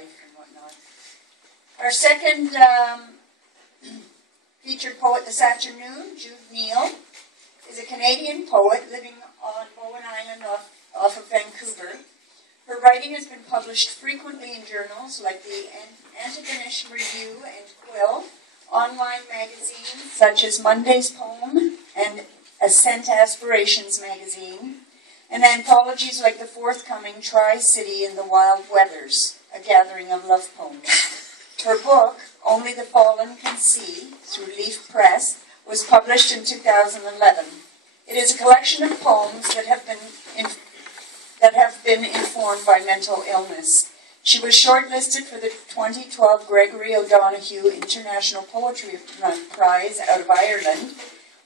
life and whatnot. Our second featured poet this afternoon, Jude Neale, is a Canadian poet living on Bowen Island off of Vancouver. Her writing has been published frequently in journals like the Antigonish Review and Quill, online magazines such as Monday's Poem and Ascent Aspirations magazine, and anthologies like the forthcoming Tri-City and the Wild Weathers, a gathering of love poems. Her book, Only the Fallen Can See, through Leaf Press, was published in 2011. It is a collection of poems that have been informed by mental illness. She was shortlisted for the 2012 Gregory O'Donoghue International Poetry Prize out of Ireland,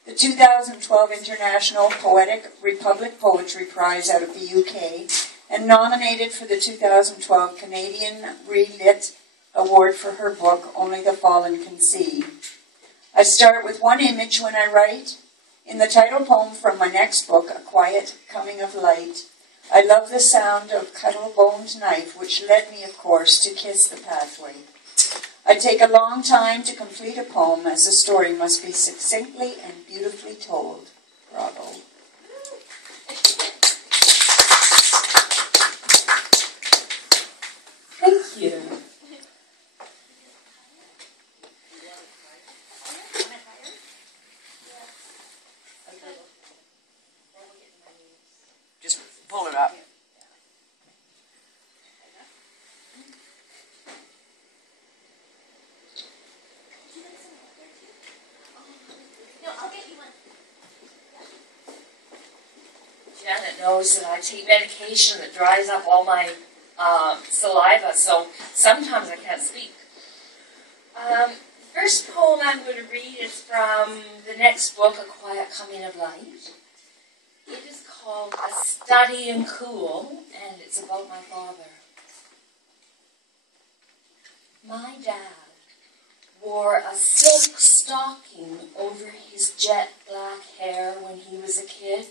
the 2012 International Poetic Republic Poetry Prize out of the UK, and nominated for the 2012 Canadian Relit Award for her book, Only the Fallen Can See. I start with one image when I write. In the title poem from my next book, A Quiet Coming of Light, I love the sound of cuttle-boned knife, which led me, of course, to kiss the pathway. I take a long time to complete a poem, as the story must be succinctly and beautifully told. Bravo. Thank you. Just pull it up. Janet knows that I take medication that dries up all my saliva, so sometimes I can't speak. The first poem I'm going to read is from the next book, A Quiet Coming of Light. It is called A Study in Cool, and it's about my father. My dad wore a silk stocking over his jet black hair when he was a kid.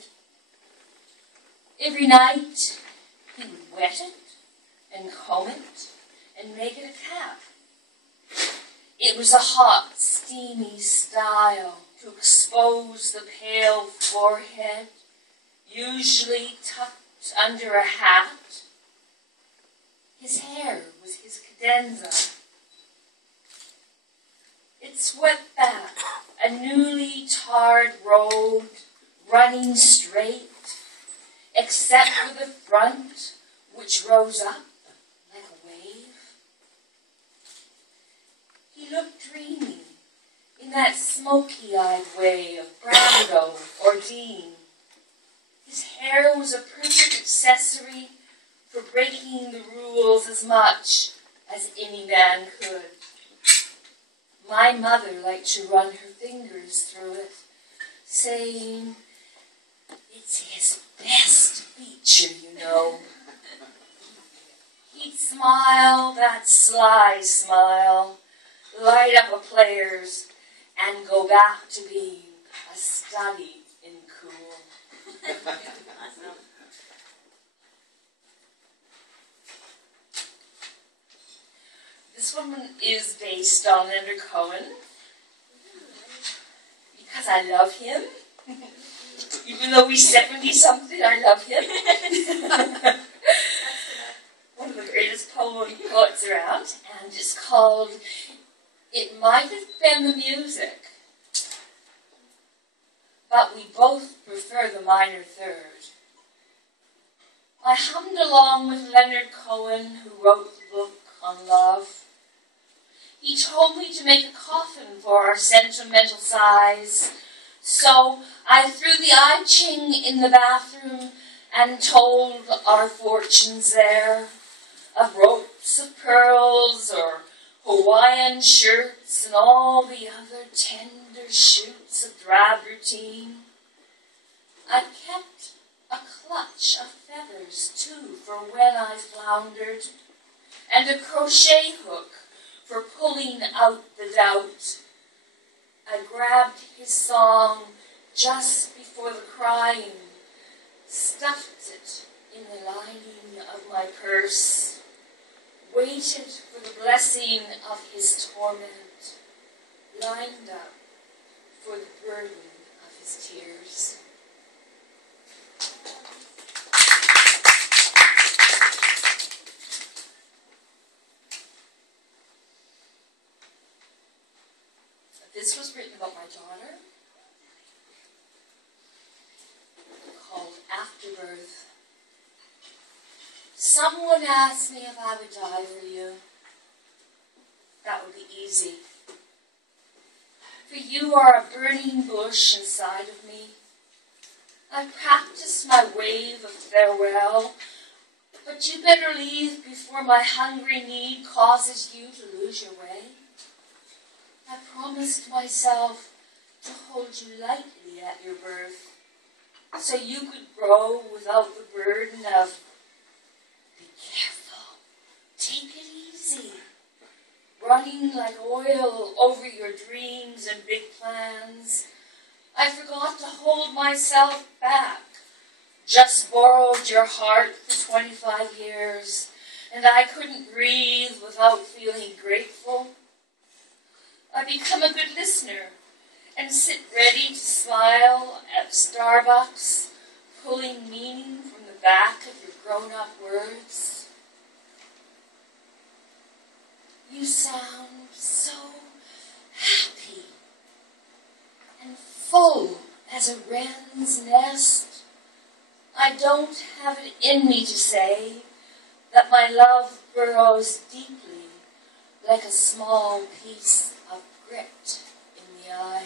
Every night, he would wet it and comb it and make it a cap. It was a hot, steamy style to expose the pale forehead, usually tucked under a hat. His hair was his cadenza. It swept back a newly tarred road running straight, except for the front, which rose up like a wave. He looked dreamy in that smoky-eyed way of Brando or Dean. His hair was a perfect accessory for breaking the rules as much as any man could. My mother liked to run her fingers through it, saying, "It's his best feature, you know." He'd smile that sly smile, light up a player's, and go back to being a study in cool. Awesome. This one is based on Leonard Cohen, because I love him. Even though he's 70-something, I love him. One of the greatest poets around, and it's called It Might Have Been the Music, but we both prefer the minor third. I hummed along with Leonard Cohen, who wrote the book on love. He told me to make a coffin for our sentimental sighs, so I threw the I Ching in the bathroom and told our fortunes there, of ropes of pearls or Hawaiian shirts and all the other tender shoots of drab routine. I kept a clutch of feathers, too, for when I floundered, and a crochet hook for pulling out the doubt. I grabbed his song just before the crying, stuffed it in the lining of my purse, waited for the blessing of his torment, lined up for the burden of his tears. This was written about my daughter, called Afterbirth. Someone asked me if I would die for you. That would be easy. For you are a burning bush inside of me. I practiced my wave of farewell, but you better leave before my hungry need causes you to lose your way. I promised myself to hold you lightly at your birth, so you could grow without the burden of, be careful, take it easy, running like oil over your dreams and big plans. I forgot to hold myself back, just borrowed your heart for 25 years, and I couldn't breathe without feeling grateful. I become a good listener and sit ready to smile at Starbucks, pulling meaning from the back of your grown-up words. You sound so happy and full as a wren's nest. I don't have it in me to say that my love burrows deeply like a small piece of grit in the eye.